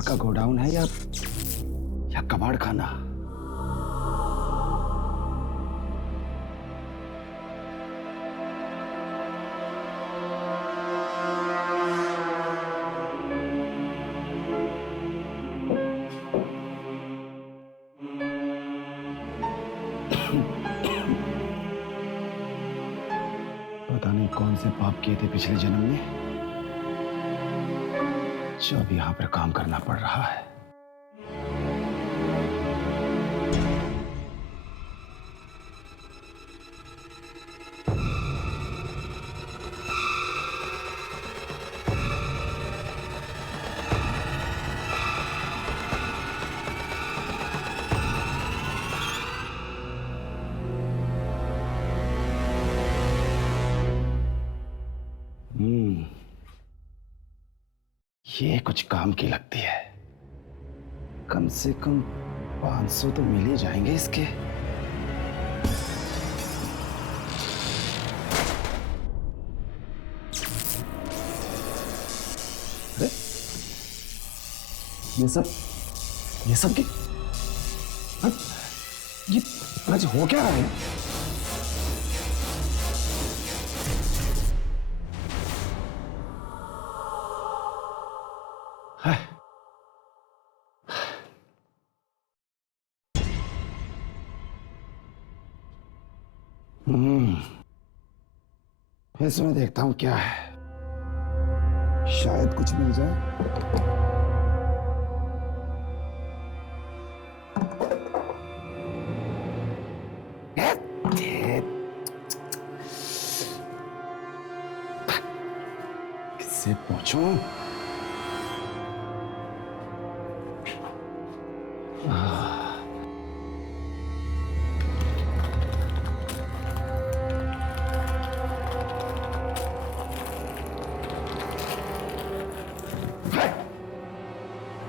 घर का गोडाउन है या कबाड़ खाना? पता नहीं कौन से पाप किए थे पिछले जन्म में, जो अब यहां पर काम करना पड़ रहा है। ये कुछ काम की लगती है। कम से कम 500 तो मिल ही जाएंगे इसके। अरे ये सब की ये आज हो क्या रहा है? इसमें देखता हूं क्या है, शायद कुछ मिल जाए। किससे पूछूं?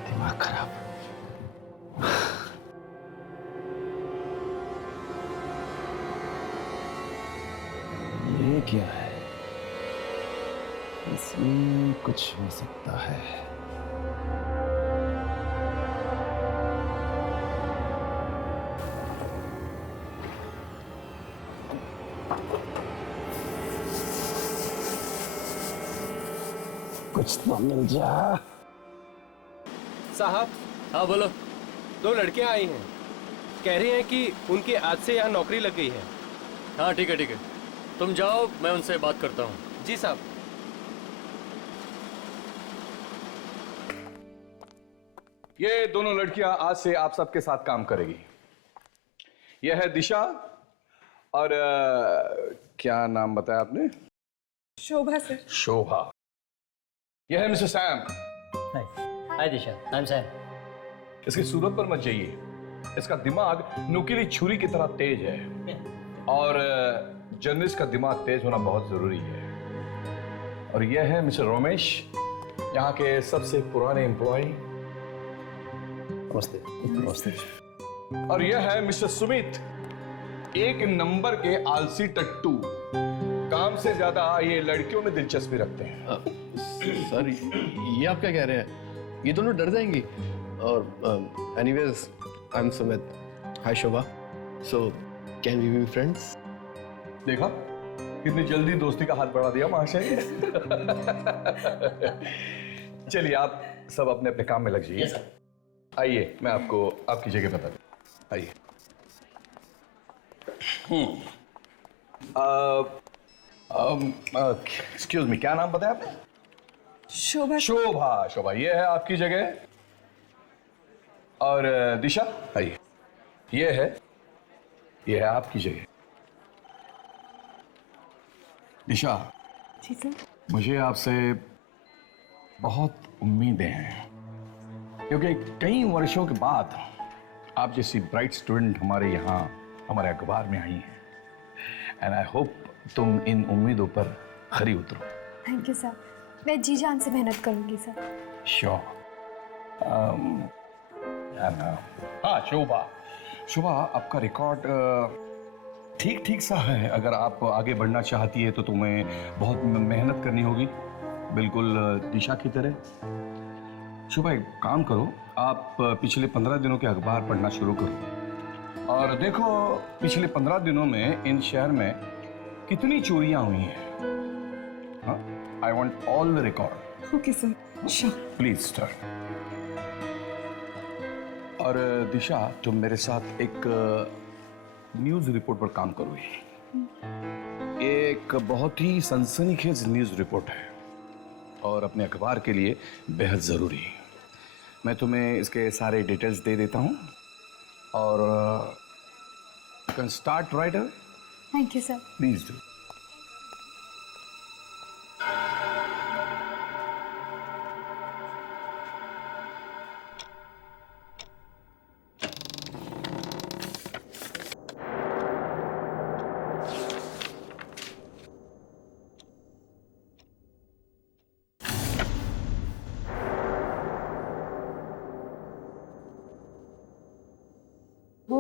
दिमाग खराब। ये क्या है? इसमें कुछ हो सकता है। कुछ तो मिल जा। साहब। हाँ बोलो। 2 लड़कियां आई हैं, कह रही हैं कि उनकी आज से यहाँ नौकरी लग गई है। हाँ ठीक है, तुम जाओ, मैं उनसे बात करता हूँ। जी साहब। ये दोनों लड़कियां आज से आप सबके साथ काम करेगी। यह है दिशा और क्या नाम बताया आपने? शोभा सर। शोभा। यह है mister Sam. Hi Disha, I am Sam. इसकी सूरत पर मत जाइए, इसका दिमाग नुकीली छुरी की तरह तेज है और जर्नलिस्ट का दिमाग तेज होना बहुत जरूरी है। और यह है मिस्टर रमेश, यहाँ के सबसे पुराने एम्प्लॉय। नमस्ते। नमस्ते। और यह है मिस्टर सुमित, 1 नंबर के आलसी टट्टू। काम से ज्यादा ये लड़कियों में दिलचस्पी रखते हैं। सर ये आप क्या कह रहे हैं? ये दोनों डर जाएंगी। और anyways I am Sumit. Hi Shobha. So can we be friends? देखा कितनी जल्दी दोस्ती का हाथ बढ़ा दिया महाशय। चलिए आप सब अपने अपने काम में लग जाइए। आइए मैं आपको आपकी जगह बता दूं। आइए। एक्सक्यूज मी, क्या नाम बताया आपने? शोभा। शोभा। शोभा, ये है आपकी जगह। और दिशा आइए, ये है आपकी जगह। दिशा जी सर। मुझे आपसे बहुत उम्मीदें हैं, क्योंकि कई वर्षों के बाद आप जैसी ब्राइट स्टूडेंट हमारे यहाँ हमारे अखबार में आई हैं। एंड आई होप तुम इन उम्मीदों पर खरी उतरो। थैंक यू सर, मैं जी जान से मेहनत करूंगी सर। श्योर। हाँ शोभा, शोभा आपका रिकॉर्ड ठीक ठीक सा है। अगर आप आगे बढ़ना चाहती है तो तुम्हें बहुत मेहनत करनी होगी, बिल्कुल दिशा की तरह। शुभा, एक काम करो, आप पिछले 15 दिनों के अखबार पढ़ना शुरू करो और देखो पिछले 15 दिनों में इन शहर में कितनी चोरियां हुई हैं। I want all the record. Okay sir, sure. Please start. और दिशा, तुम मेरे साथ एक न्यूज रिपोर्ट पर काम करोगी। एक बहुत ही सनसनीखेज न्यूज रिपोर्ट है और अपने अखबार के लिए बेहद जरूरी है। मैं तुम्हें इसके सारे डिटेल्स दे देता हूं और you can start right away. Thank you sir. Please do. वो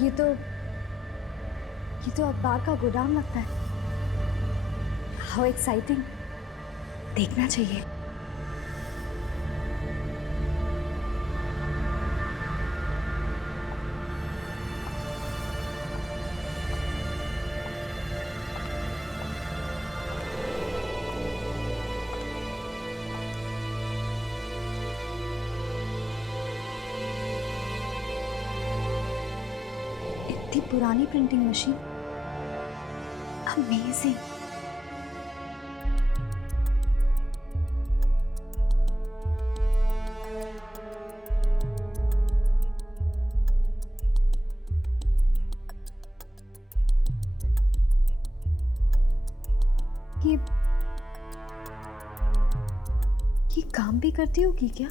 ये तो अखबार का गोदाम लगता है। हाउ एक्साइटिंग, देखना चाहिए। इतनी पुरानी प्रिंटिंग मशीन, अमेजिंग। ये काम भी करती होगी क्या?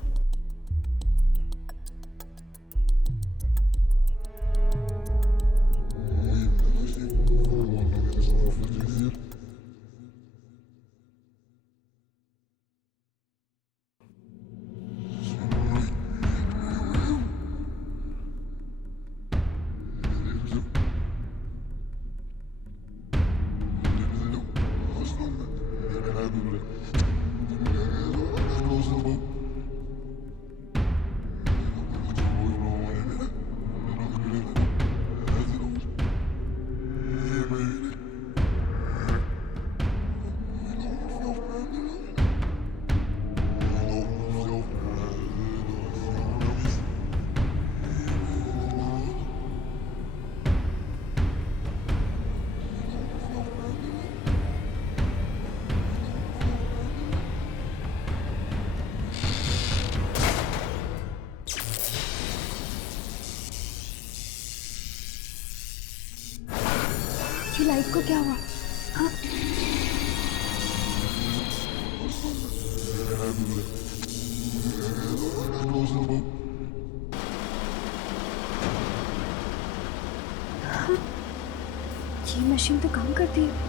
ये लाइट को क्या हुआ? हाँ? हाँ? ये मशीन तो काम करती है।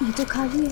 ये तो खाली है।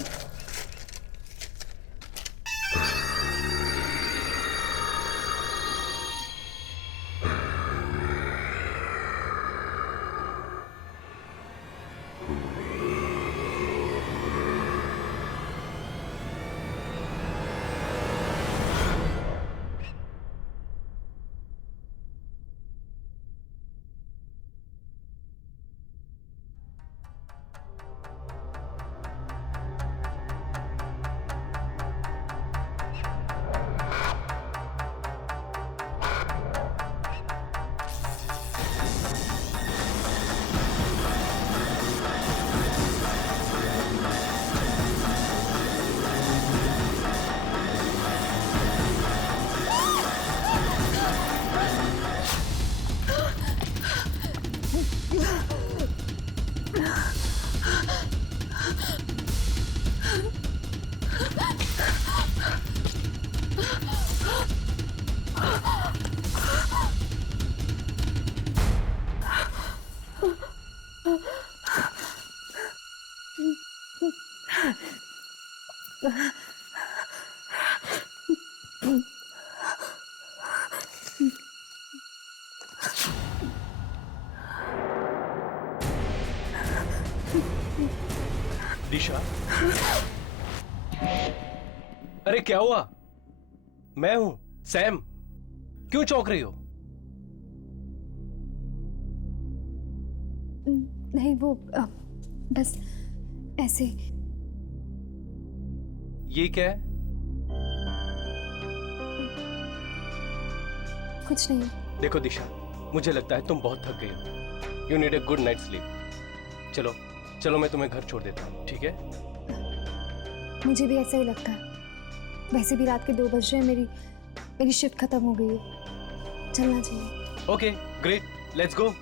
दिशा, अरे क्या हुआ? मैं हूं सैम। क्यों चौंक रही हो? नहीं वो बस ऐसे। ये क्या है? कुछ नहीं। देखो दिशा, मुझे लगता है तुम बहुत थक गई हो। You need a good night sleep. चलो चलो, मैं तुम्हें घर छोड़ देता हूँ, ठीक है? मुझे भी ऐसा ही लगता है। वैसे भी रात के 2 बज रहे हैं, मेरी शिफ्ट खत्म हो गई है, चलना चाहिए। Okay great, let's go.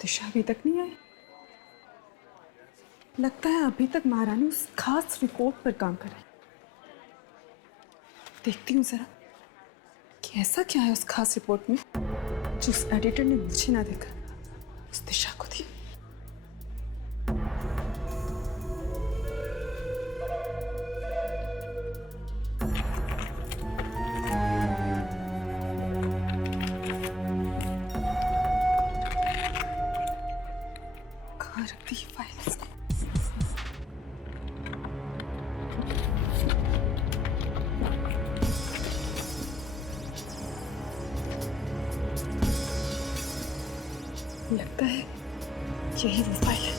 Disha अभी तक नहीं आई। लगता है अभी तक महारानी उस खास रिपोर्ट पर काम कर रही। देखती हूँ जरा कि ऐसा क्या है उस खास रिपोर्ट में जो उस एडिटर ने मुझे ना देखा, उस दिशा को दी। कहाँ रख दी ये फाइल इसने? लगता है यही वो फाइल है।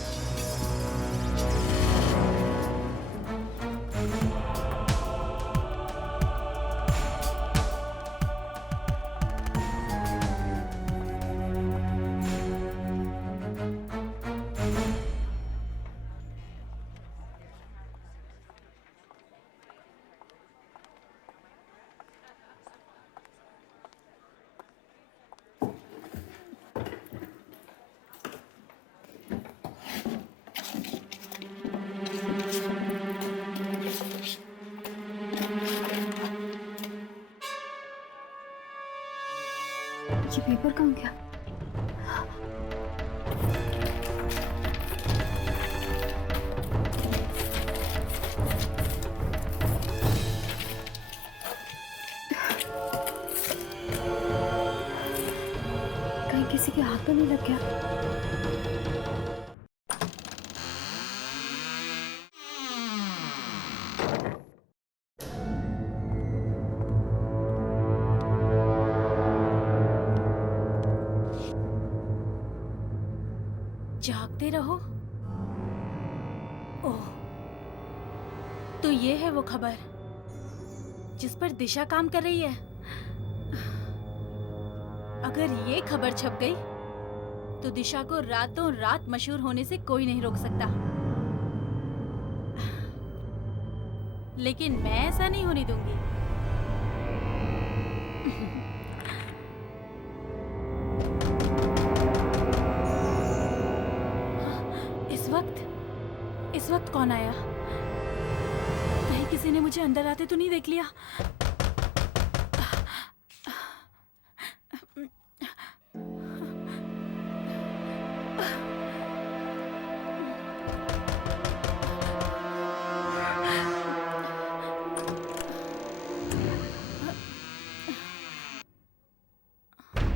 ये पेपर कहाँ गया? कहीं किसी के हाथ तो नहीं लग गया? जागते रहो। ओह, तो ये है वो खबर जिस पर दिशा काम कर रही है। अगर ये खबर छप गई तो दिशा को रातों रात मशहूर होने से कोई नहीं रोक सकता। लेकिन मैं ऐसा नहीं होने दूंगी। इस वक्त कौन आया? कहीं किसी ने मुझे अंदर आते तो नहीं देख लिया?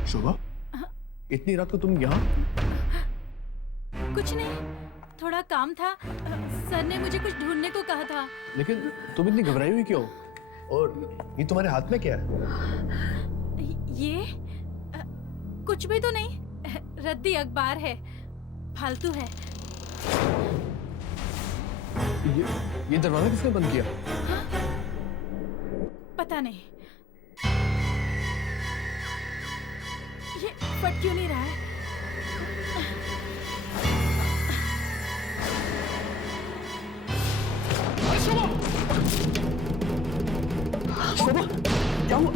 शोभा, इतनी रात को तुम यहाँ? कुछ नहीं, थोड़ा काम था। सर ने मुझे कुछ ढूंढने को कहा था। लेकिन तुम इतनी घबराई हुई क्यों? और ये तुम्हारे हाथ में क्या है? ये कुछ भी तो नहीं, रद्दी अखबार है, फालतू है। ये दरवाजा किसने बंद किया? पता नहीं। ये फट क्यों नहीं रहा है? शोभा, क्या हुआ?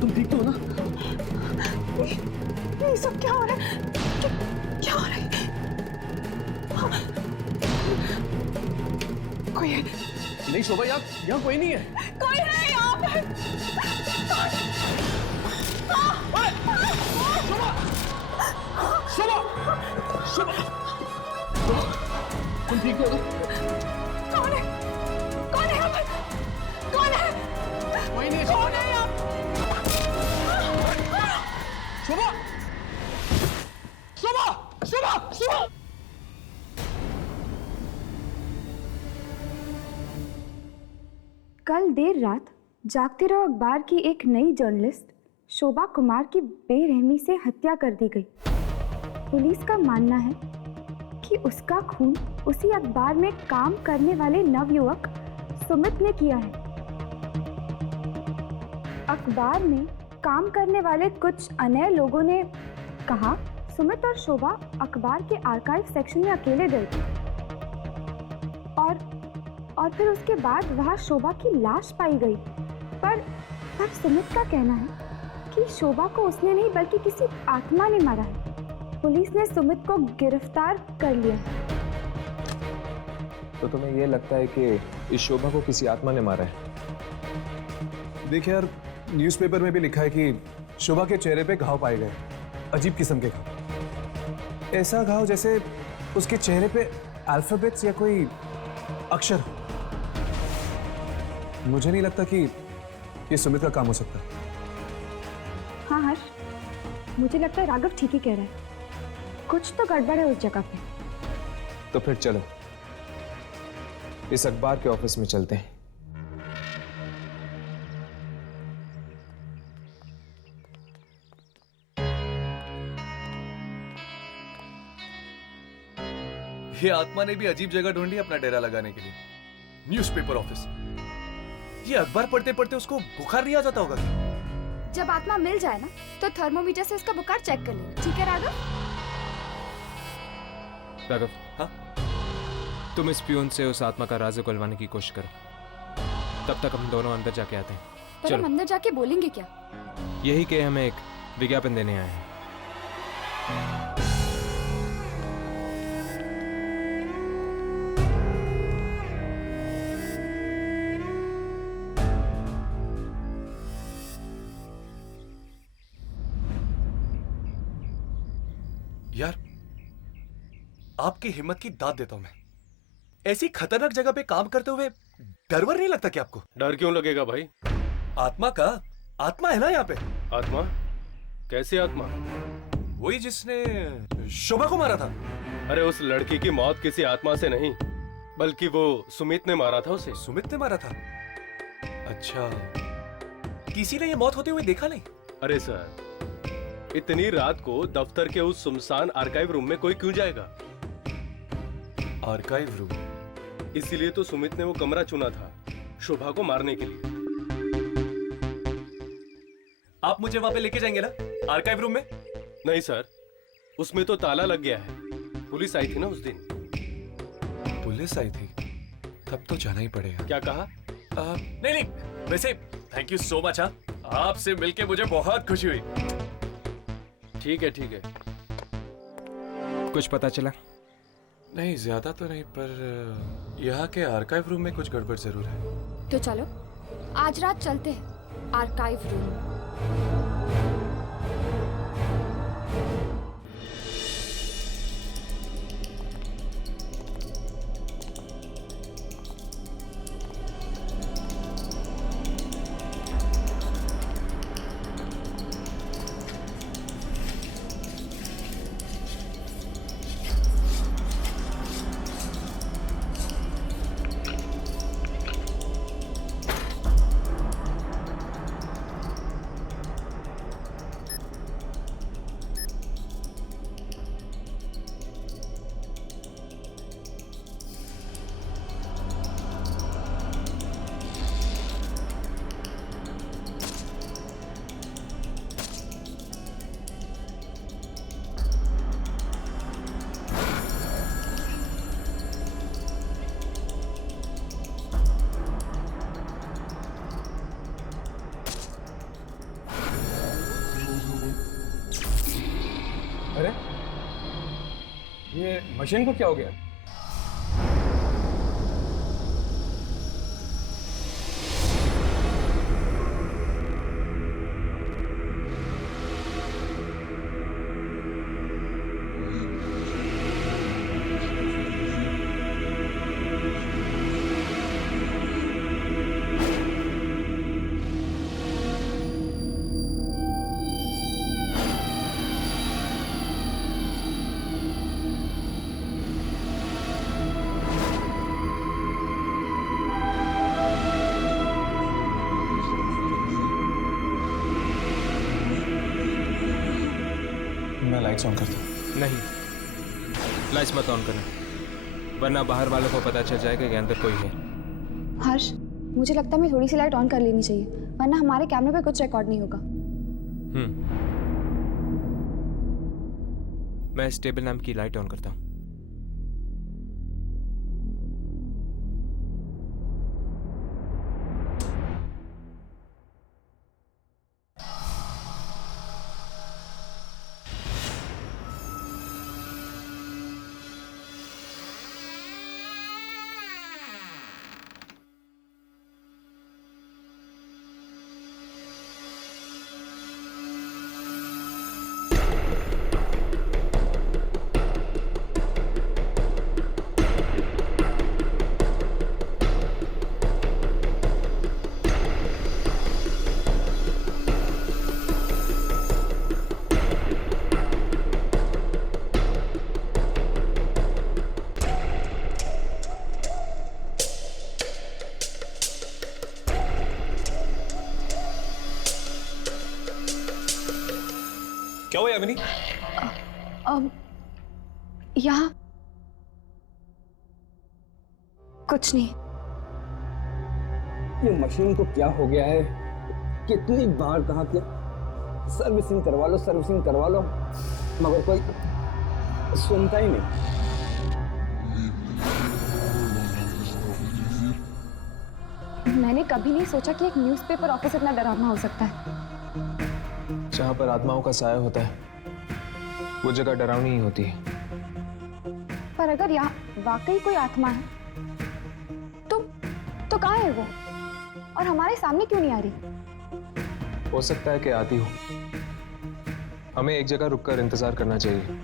तुम ठीक तो हो ना? ये सब क्या हो रहा है? क्या हो रहा है? कोई है? नहीं शोभा, यहाँ कोई नहीं है। कोई है यहाँ पर? तुम ठीक तो हो ना? कौन है? कौन है यहाँ पर? कौन है? कोई नहीं है। कौन है यहाँ? शोभा, शोभा, शोभा, शोभा। कल देर रात जागते रहो अखबार की एक नई जर्नलिस्ट शोभा कुमार की बेरहमी से हत्या कर दी गई। पुलिस का मानना है कि उसका खून उसी अखबार में काम करने वाले नवयुवक सुमित ने किया है। अखबार में काम करने वाले कुछ अन्य लोगों ने कहा सुमित और शोभा अखबार के आर्काइव सेक्शन में अकेले गए थे और फिर उसके बाद वहां शोभा की लाश पाई गई। पर सुमित का कहना है कि शोभा को उसने नहीं बल्कि किसी आत्मा ने मारा है। पुलिस ने सुमित को गिरफ्तार कर लिया है। तो तुम्हें ये लगता है कि इस शोभा को किसी आत्मा ने मारा है? देखिए यार, न्यूज़पेपर में भी लिखा है कि शोभा के चेहरे पे घाव पाए गए, अजीब किस्म के घाव। ऐसा घाव जैसे उसके चेहरे पे अल्फाबेट्स या कोई अक्षर हो। मुझे नहीं लगता कि ये सुमित का काम हो सकता। हाँ हर्ष, मुझे लगता है राघव ठीक ही कह रहा है। कुछ तो गड़बड़ है उस जगह पे। तो फिर चलो इस अखबार के ऑफिस में चलते हैं। ये आत्मा ने भी अजीब जगह ढूंढी अपना डेरा लगाने के लिए। Newspaper office. ये अखबार पढ़ते पढ़ते उसको बुखार नहीं आ जाता होगा क्या? जब आत्मा मिल जाए ना तो थर्मोमीटर से उसका बुखार चेक कर लेना, ठीक है राघव? राघव, हाँ? तुम इस पियून से उस आत्मा का राज उगलवाने की कोशिश करो। तब तक हम दोनों अंदर जाके आते हैं। पर हम अंदर जाके बोलेंगे क्या? यही कि हमें एक विज्ञापन देने आए हैं। यार, आपकी हिम्मत की दाद देता हूं मैं। ऐसी खतरनाक जगह पे काम करते हुए डर वर नहीं लगता क्या आपको? डर क्यों लगेगा भाई? आत्मा का आत्मा है ना यहाँ पे। आत्मा? कैसी आत्मा? वही जिसने शोभा को मारा था। अरे उस लड़की की मौत किसी आत्मा से नहीं, बल्कि वो सुमित ने मारा था उसे। सुमित ने मारा था? अच्छा, किसी ने ये मौत होते हुए देखा नहीं? अरे सर, इतनी रात को दफ्तर के उस सुनसान आर्काइव रूम में कोई क्यों जाएगा? Archive room? इसीलिए तो सुमित ने वो कमरा चुना था शोभा को मारने के लिए। आप मुझे वहां पे लेके जाएंगे ना, आर्काइव रूम में? नहीं सर, उसमें तो ताला लग गया है। पुलिस आई थी ना उस दिन। पुलिस आई थी? तब तो जाना ही पड़ेगा। क्या कहा? नहीं नहीं, वैसे थैंक यू सो मच। आपसे मिलके मुझे बहुत खुशी हुई। ठीक है ठीक है। कुछ पता चला? नहीं, ज्यादा तो नहीं, पर यहाँ के आर्काइव रूम में कुछ गड़बड़ जरूर है। तो चलो आज रात चलते हैं आर्काइव रूम। ये मशीन को क्या हो गया? मैं लाइट्स ऑन करता हूँ। नहीं, लाइट्स मत ऑन करना, वरना बाहर वालों को पता चल जाएगा कि अंदर कोई है। हर्ष, मुझे लगता है मैं थोड़ी सी लाइट ऑन कर लेनी चाहिए, वरना हमारे कैमरे पे कुछ रिकॉर्ड नहीं होगा। मैं इस टेबल लैंप की लाइट ऑन करता हूँ। क्या हुआ यामिनी? यहाँ कुछ नहीं। ये मशीन को क्या हो गया है? कितनी बार कहा कि सर्विसिंग करवा लो, सर्विसिंग करवा लो, मगर कोई सुनता ही नहीं। मैंने कभी नहीं सोचा कि एक न्यूज़पेपर ऑफिस इतना डरावना हो सकता है। जहाँ पर आत्माओं का साया होता है वो जगह डरावनी ही होती है। पर अगर यहाँ वाकई कोई आत्मा है तो कहाँ है वो, और हमारे सामने क्यों नहीं आ रही? हो सकता है कि आती हो। हमें एक जगह रुककर इंतजार करना चाहिए।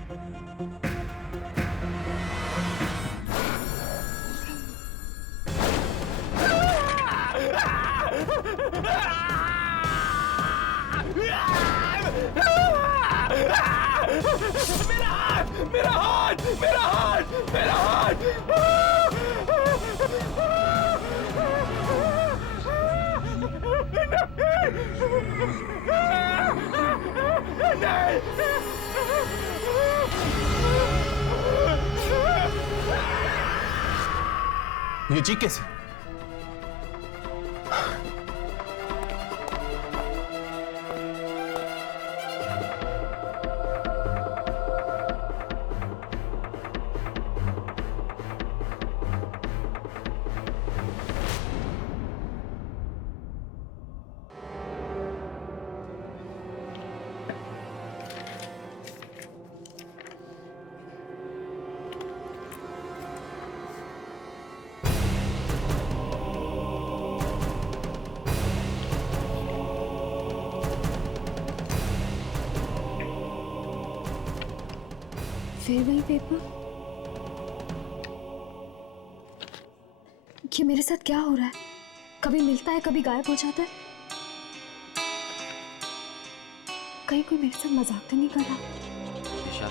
मेरा हाथ, मेरा हाथ, मेरा हाथ! ये चीख कैसे? फिर वही पेपर। ये मेरे साथ क्या हो रहा है? कभी मिलता है, कभी गायब हो जाता है। कहीं कोई मेरे साथ मजाक तो नहीं कर रहा? दिशा,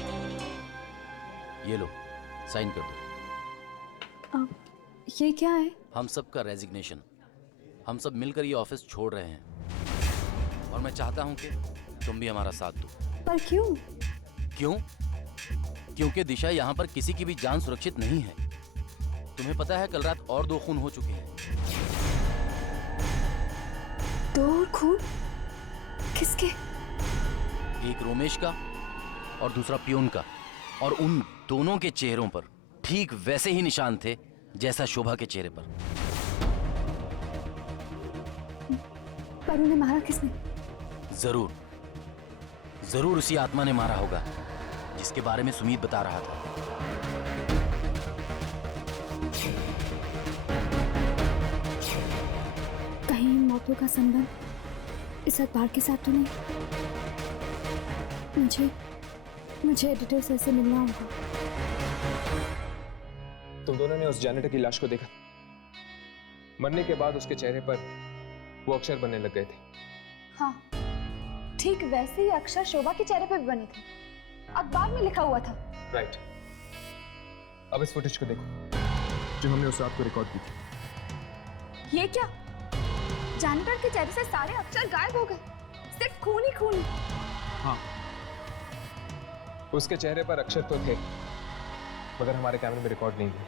ये लो, साइन कर दो। ये क्या है? हम सब का रेजिग्नेशन। हम सब मिलकर ये ऑफिस छोड़ रहे हैं और मैं चाहता हूं कि तुम भी हमारा साथ दो। पर क्यों? क्यों? क्योंकि दिशा, यहाँ पर किसी की भी जान सुरक्षित नहीं है। तुम्हें पता है कल रात और 2 खून हो चुके हैं। 2 खून? किसके? एक रोमेश का और दूसरा पियून का, और उन दोनों के चेहरों पर ठीक वैसे ही निशान थे जैसा शोभा के चेहरे पर। पर उन्हें मारा किसने? जरूर उसी आत्मा ने मारा होगा जिसके बारे में सुमीत बता रहा था। कहीं इन मौतों का संबंध इस अखबार के साथ तो नहीं? मुझे एडिटर सर से मिलना होगा। तुम दोनों ने उस जैनेटर की लाश को देखा? मरने के बाद उसके चेहरे पर वो अक्षर बनने लग गए थे। हाँ, ठीक वैसे ही अक्षर शोभा के चेहरे पे भी बने थे, अखबार में लिखा हुआ था। राइट। अब इस फुटेज को देखो जो हमने उस रात को रिकॉर्ड की थी। ये क्या? जानवर के चेहरे से सारे अक्षर गायब हो गए, सिर्फ खून ही खून। हाँ, उसके चेहरे पर अक्षर तो थे मगर हमारे कैमरे में रिकॉर्ड नहीं हुए।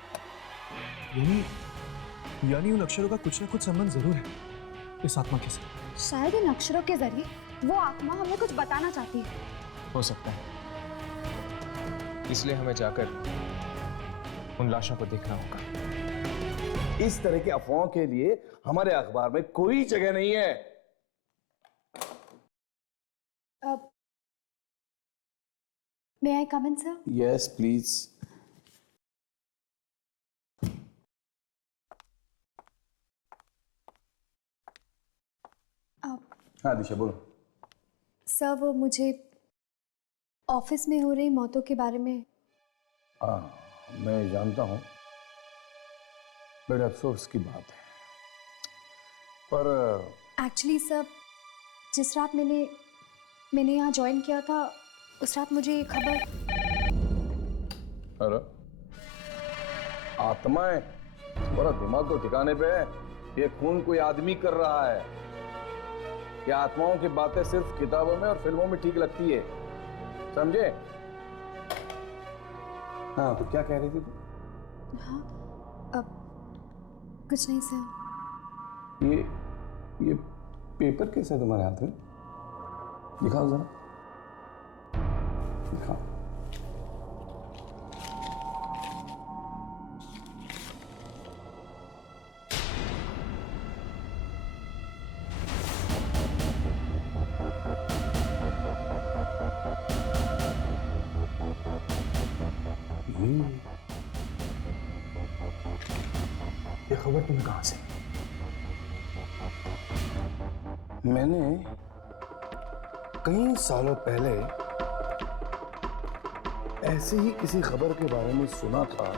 यानी उन अक्षरों का कुछ ना कुछ संबंध जरूर है इस आत्मा के साथ। शायद इन अक्षरों के जरिए वो आत्मा हमें कुछ बताना चाहती है। हो सकता है, इसलिए हमें जाकर उन लाशों को देखना होगा। इस तरह की अफवाहों के लिए हमारे अखबार में कोई जगह नहीं है। मे आई कम इन सर? Yes please. हाँ दिशा बोलो। सर, वो मुझे ऑफिस में हो रही मौतों के बारे में। हाँ मैं जानता हूँ, बड़े अफसोस की बात है, पर एक्चुअली सर, जिस रात मैंने यहाँ ज्वाइन किया था उस रात मुझे ये खबर। अरे आत्माएं, थोड़ा दिमाग तो ठिकाने पे है। ये खून कोई आदमी कर रहा है। ये आत्माओं की बातें सिर्फ किताबों में और फिल्मों में ठीक लगती है, समझे? हाँ तो क्या कह रही थी तू? हाँ, अब कुछ नहीं सर। ये पेपर कैसे है तुम्हारे हाथ में? दिखाओ जरा, दिखाओ। ये खबर तुम्हें कहां से? मैंने कई सालों पहले ऐसे ही किसी खबर के बारे में सुना था,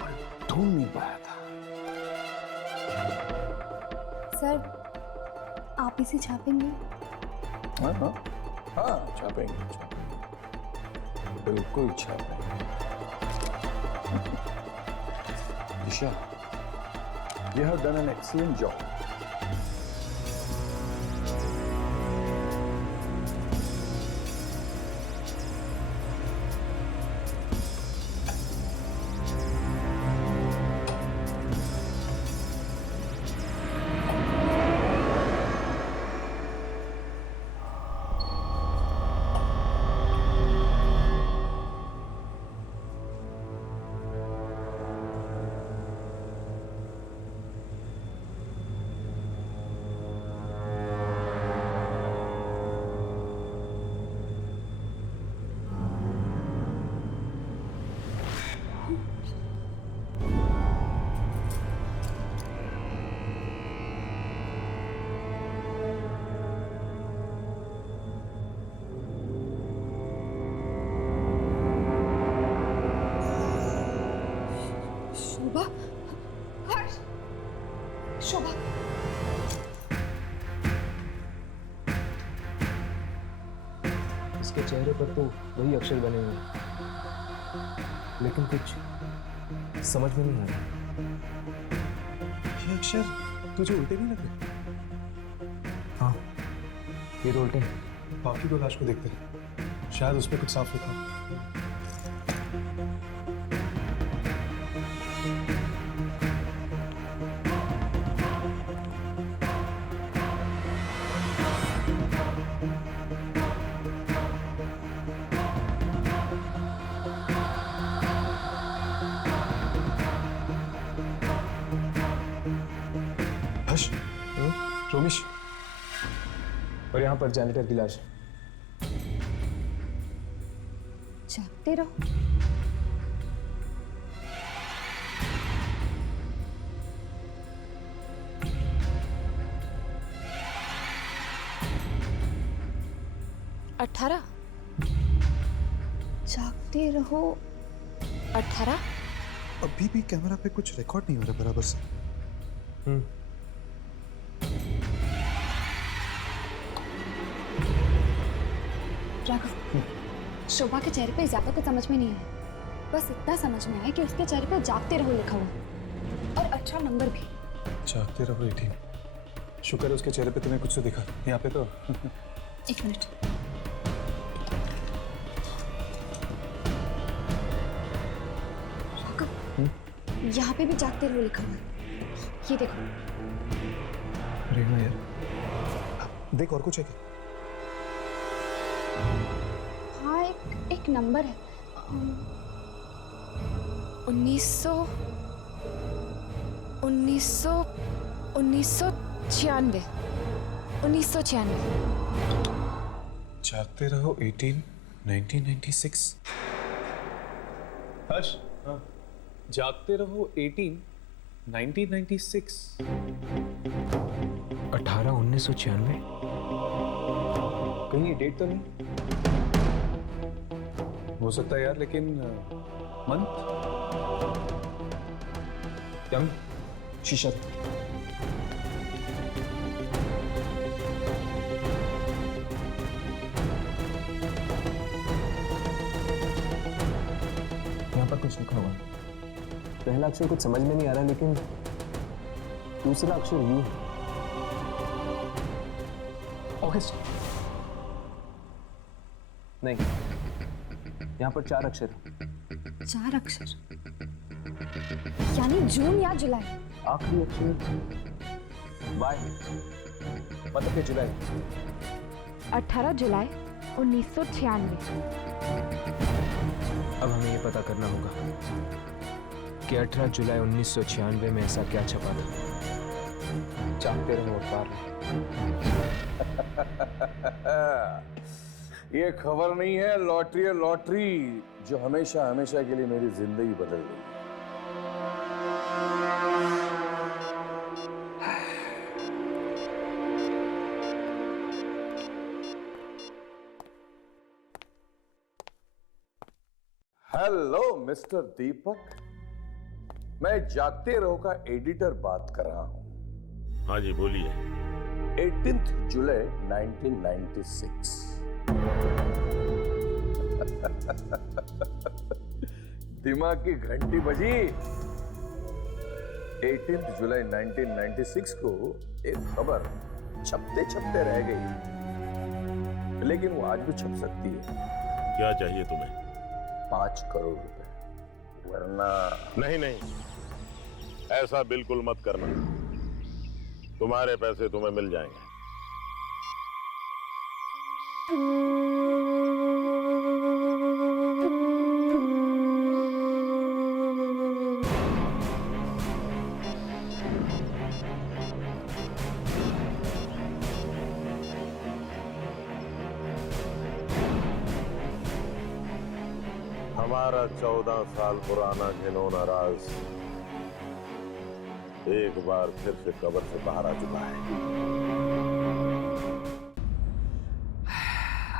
पर ढूंढ नहीं पाया था। सर, आप इसे छापेंगे? हाँ हाँ हाँ, छापेंगे, बिल्कुल छापेंगे। दिशा, you have done an excellent job. शोभा, हर्ष, शोभा। इसके चेहरे पर तो वही अक्षर बने हुए हैं, लेकिन कुछ समझ में नहीं आ रहा। ये अक्षर तुझे उल्टे नहीं लग रहे? हाँ, ये तो उल्टे हैं। बाकी दो लाश को देखते हैं, शायद उस पर कुछ साफ लिखा हो। रोमिश, और यहाँ पर जैनेटर की लाश है। जागते रहो। 18 जागते रहो 18। अभी भी कैमरा पे कुछ रिकॉर्ड नहीं हो रहा बराबर से। राघव, शोभा के चेहरे पे ज्यादा कुछ समझ में नहीं आया, बस इतना समझ में आया कि उसके चेहरे पे जागते रहो लिखा हुआ और 18 नंबर भी। जागते रहो 18। शुक्र है उसके चेहरे पे तुम्हें कुछ तो दिखा, यहाँ पे तो। एक मिनट। राघव, यहाँ पे भी जागते रहो लिखा हुआ है, ये देखो। रेमा यार, देख और कुछ है क्या? हाँ, एक नंबर है 1996। जागते रहो 18 1996। हर्ष, जागते रहो 18 1996। 18 1996। कहीं ये डेट तो नहीं हो सकता है यार, लेकिन मंथ क्या शीशा यहाँ पर कुछ लिखा हुआ है। पहला अक्षर कुछ समझ में नहीं आ रहा, लेकिन दूसरा अक्षर यू है। ऑगस्ट नहीं, यहाँ पर 4 अक्षर। 4 अक्षर यानी जून या जुलाई। आखिरी अक्षर वाई, मतलब कि जुलाई। 18 जुलाई 1996। अब हमें ये पता करना होगा कि 18 जुलाई 1996 में ऐसा क्या छपा था। जागते रहो अखबार। ये खबर नहीं है, लॉटरी है, लॉटरी जो हमेशा हमेशा के लिए मेरी जिंदगी बदल गई। हेलो मिस्टर दीपक, मैं जागते रहो का एडिटर बात कर रहा हूं। हाँ जी बोलिए। 18 जुलाई 1996। दिमाग की घंटी बजी। 18 जुलाई 1996 को एक खबर छपते छपते रह गई, लेकिन वो आज भी छप सकती है। क्या चाहिए तुम्हें? 5 करोड़ रुपए, वरना नहीं नहीं, ऐसा बिल्कुल मत करना। तुम्हारे पैसे तुम्हें मिल जाएंगे। हमारा 14 साल पुराना घिनौना राज एक बार फिर से कब्र से बाहर आ चुका है।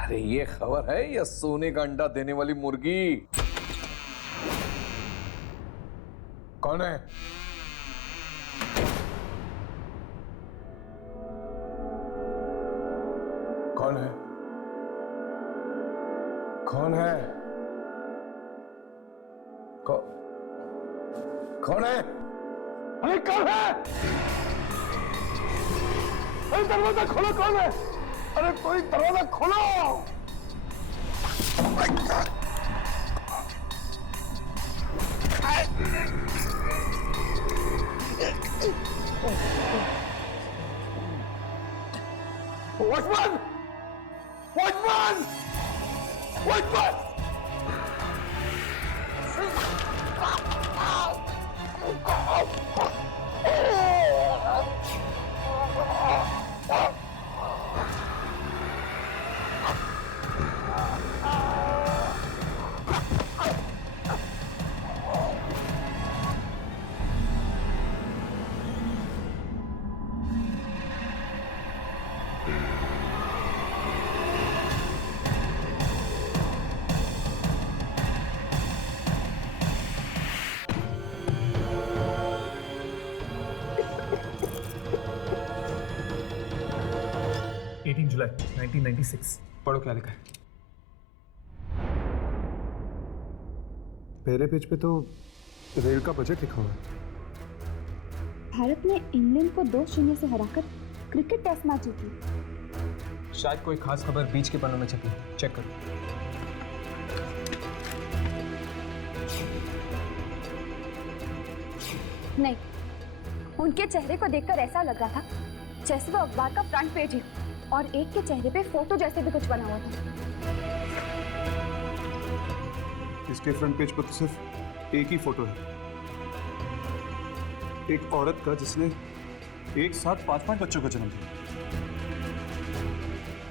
अरे ये खबर है या सोने का अंडा देने वाली मुर्गी? कौन है? कौन है? कौन है? कौन है? अरे कौन है? अरे दरवाजा खोलो, कौन है? अरे कोई दरवाजा खोलो! वॉचमैन! वॉचमैन! वॉचमैन! जुलाई 1996। पढ़ो क्या लिखा है। पहले पेज पे तो रेल का बजट लिखा हुआ है। भारत ने इंग्लैंड को 2-0 से हराकर क्रिकेट टेस्ट मैच जीती। शायद कोई खास खबर बीच के पन्नों में छपी, चेक करो। नहीं, उनके चेहरे को देखकर ऐसा लग रहा था जैसे वो अखबार का फ्रंट पेज ही, और एक के चेहरे पे फोटो जैसे भी कुछ बना हुआ था। इसके फ्रंट पेज पर तो सिर्फ एक ही फोटो है, एक औरत का जिसने एक साथ 5-5 बच्चों का जन्म दिया।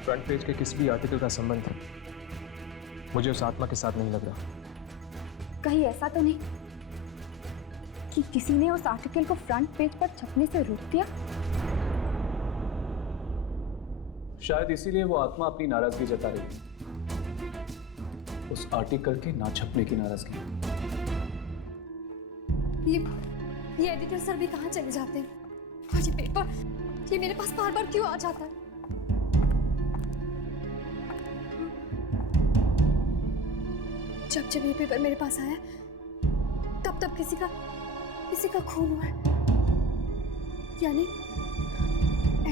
फ्रंट पेज के किसी भी आर्टिकल का संबंध मुझे उस आत्मा के साथ नहीं लग रहा। कहीं ऐसा तो नहीं कि किसी ने उस आर्टिकल को फ्रंट पेज पर छपने से रोक दिया? शायद इसीलिए वो आत्मा अपनी नाराजगी जता रही है, उस आर्टिकल के ना छपने की नाराजगी। ये एडिटर सर भी कहाँ चले जाते हैं? और ये पेपर, ये मेरे पास बार बार क्यों आ जाता है? जब जब ये पेपर मेरे पास आया तब तब किसी का खून हुआ है। यानी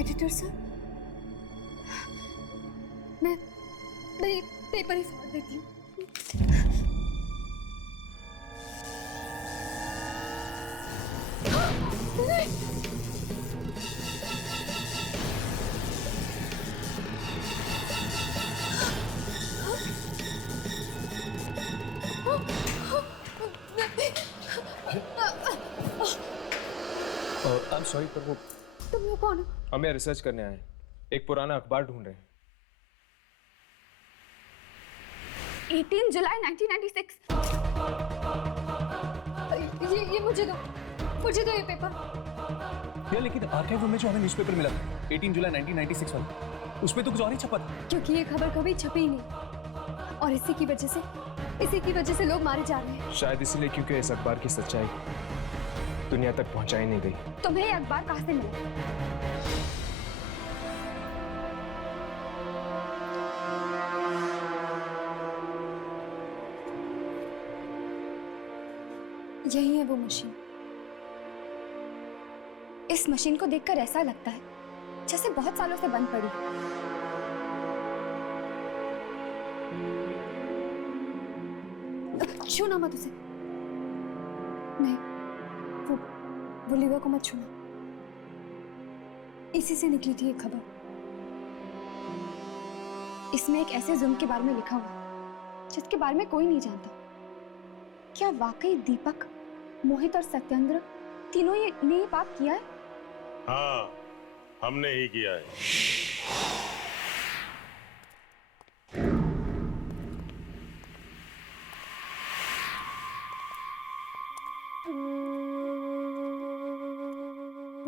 एडिटर सर, मैं ये पेपर ही फाड़ देती हूँ। आई एम सॉरी, पर वो तुम लोग कौन हो? हम यहाँ रिसर्च करने आए हैं, एक पुराना अखबार ढूंढ रहे हैं। 18 जुलाई 1996। ये मुझे दो ये पेपर। यार लेकिन आर्काइव में जो हमें न्यूज़पेपर मिला था 18 जुलाई 1996 वाला, उसमें तो कुछ और ही छपा था। क्योंकि ये खबर कभी छपी ही नहीं, और इसी की वजह से लोग मारे जा रहे हैं। शायद इसलिए क्योंकि इस अखबार की सच्चाई दुनिया तक पहुंचाई नहीं गई। तुम्हें ये अखबार कहाँ से मिला? यही है वो मशीन। इस मशीन को देखकर ऐसा लगता है जैसे बहुत सालों से बंद पड़ी है। छूना मत उसे। नहीं, वो लीवर को मत छूना। इसी से निकली थी ये खबर। इसमें एक ऐसे जुर्म के बारे में लिखा हुआ जिसके बारे में कोई नहीं जानता। क्या वाकई दीपक, मोहित और सत्येंद्र तीनों ने ये पाप किया है? हाँ, हमने ही किया है।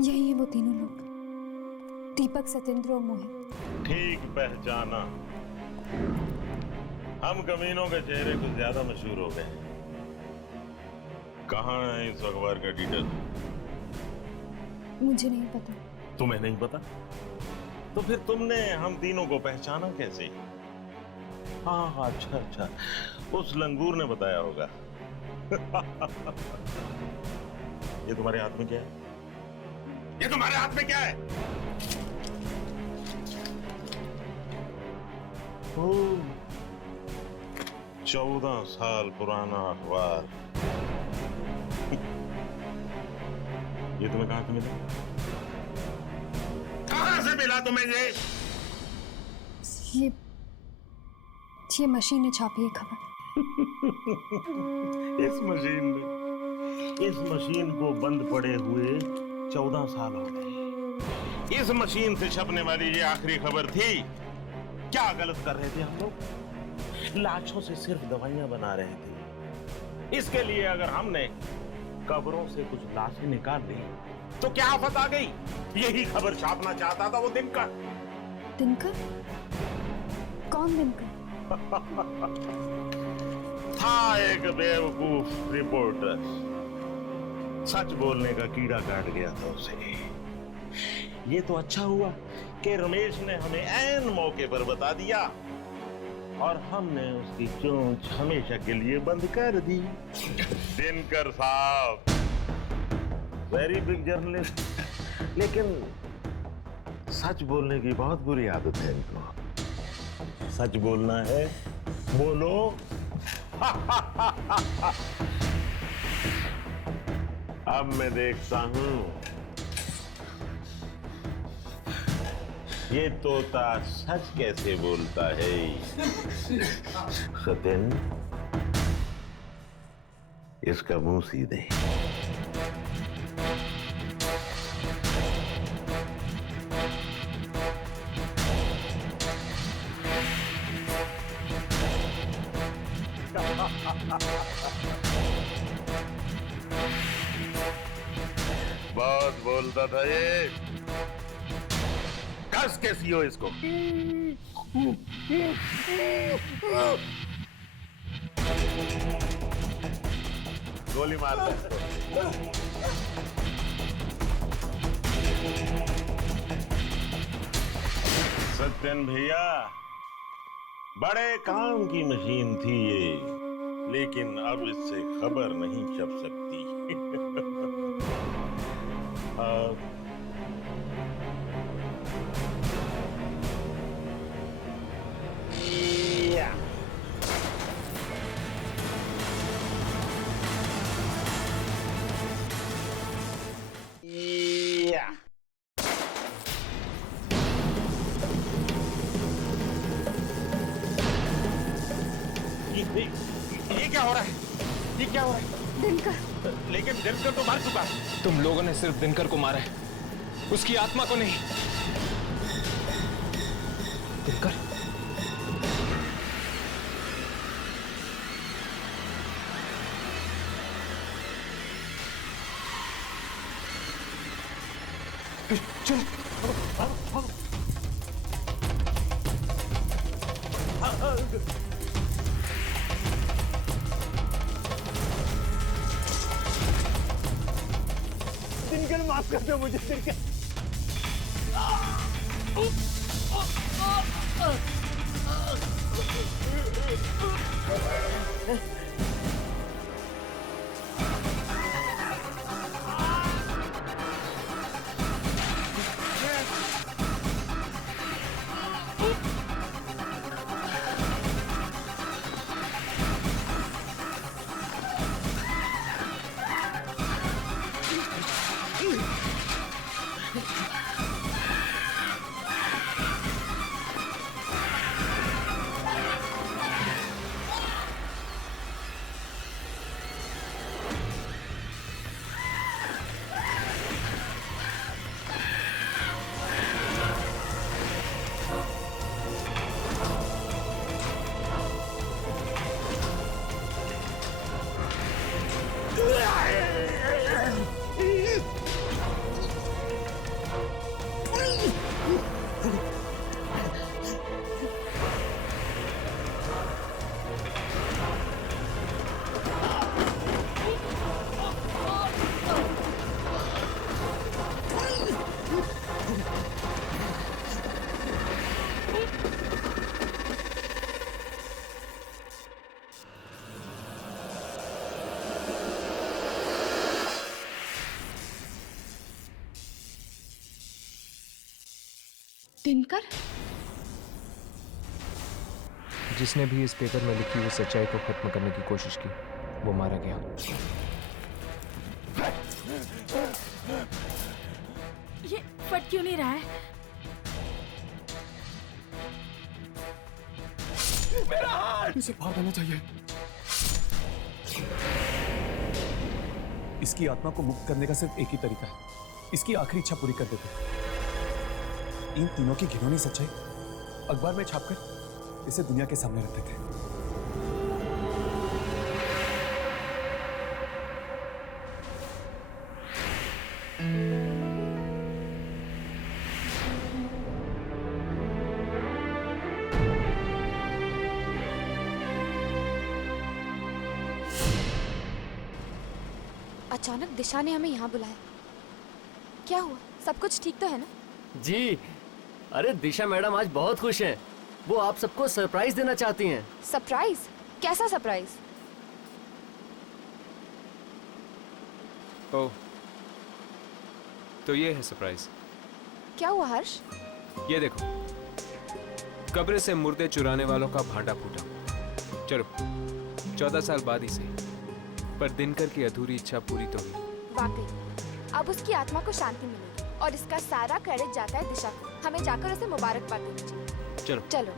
यही है वो तीनों लोग, दीपक, सत्येंद्र और मोहित। ठीक पहचाना। हम कमीनों के चेहरे कुछ ज्यादा मशहूर हो गए। कहाँ है इस अखबार का डिटेल? मुझे नहीं पता। तुम्हें नहीं पता? तो फिर तुमने हम तीनों को पहचाना कैसे? हाँ, अच्छा, उस लंगूर ने बताया होगा। ये तुम्हारे हाथ में क्या है? ये तुम्हारे हाथ में क्या है? ओह, 14 साल पुराना अखबार। ये तुम्हें कहां से मिला? कहां से मिला तुम्हें ये? ये मशीन ने छापी है खबर। इस मशीन को बंद पड़े हुए 14 साल हो गए। इस मशीन से छपने वाली ये आखिरी खबर थी। क्या गलत कर रहे थे हम लोग? लाशों से सिर्फ दवाइयां बना रहे थे। इसके लिए अगर हमने कब्रों से कुछ लाशें निकाल ली तो क्या आफत आ गई? यही खबर छापना चाहता था वो दिनकर। दिनकर? कौन दिनकर? था एक बेवकूफ रिपोर्टर। सच बोलने का कीड़ा काट गया था उसे। ये तो अच्छा हुआ कि रमेश ने हमें ऐन मौके पर बता दिया और हमने उसकी चोंच हमेशा के लिए बंद कर दी। दिनकर साहब वेरी बिग जर्नलिस्ट, लेकिन सच बोलने की बहुत बुरी आदत है इनको। सच बोलना है, बोलो। अब मैं देखता हूं ये तोता सच कैसे बोलता है। सत्यन, इसका मुंह सीधे। बहुत बोलता था ये। कस के सीओ इसको। गोली मार दे। सत्यन भैया, बड़े काम की मशीन थी ये, लेकिन अब इससे खबर नहीं छप सकती। या। या। ये क्या हो रहा है? ये क्या हो रहा है? दिनकर। लेकिन दिनकर तो मर चुका है। तुम लोगों ने सिर्फ दिनकर को मारा है, उसकी आत्मा को नहीं। दिनकर, चल दिनकर, माफ कर दो मुझे दिनकर। दिनकर? जिसने भी इस पेपर में लिखी हुई सच्चाई को खत्म करने की कोशिश की, वो मारा गया। ये फट क्यों नहीं रहा है? मेरा हाथ! इसे भाग देना चाहिए। इसकी आत्मा को मुक्त करने का सिर्फ एक ही तरीका है, इसकी आखिरी इच्छा पूरी कर देते। इन तीनों की घिनौनी सच्चाई अखबार में छापकर इसे दुनिया के सामने रख देते। अचानक दिशा ने हमें यहाँ बुलाया, क्या हुआ? सब कुछ ठीक तो है ना? जी, अरे दिशा मैडम आज बहुत खुश हैं। वो आप सबको सरप्राइज देना चाहती हैं। सरप्राइज? कैसा सरप्राइज? ओह, तो ये है सरप्राइज। क्या हुआ हर्ष? ये देखो, कब्र से मुर्दे चुराने वालों का भांडा फूटा। चलो 14 साल बाद ही सही, पर दिनकर की अधूरी इच्छा पूरी तो हुई। वाकई अब उसकी आत्मा को शांति मिलेगी और इसका सारा क्रेडिट जाता है दिशा को। हमें जाकर उसे मुबारकबाद देनी चाहिए। चलो चलो।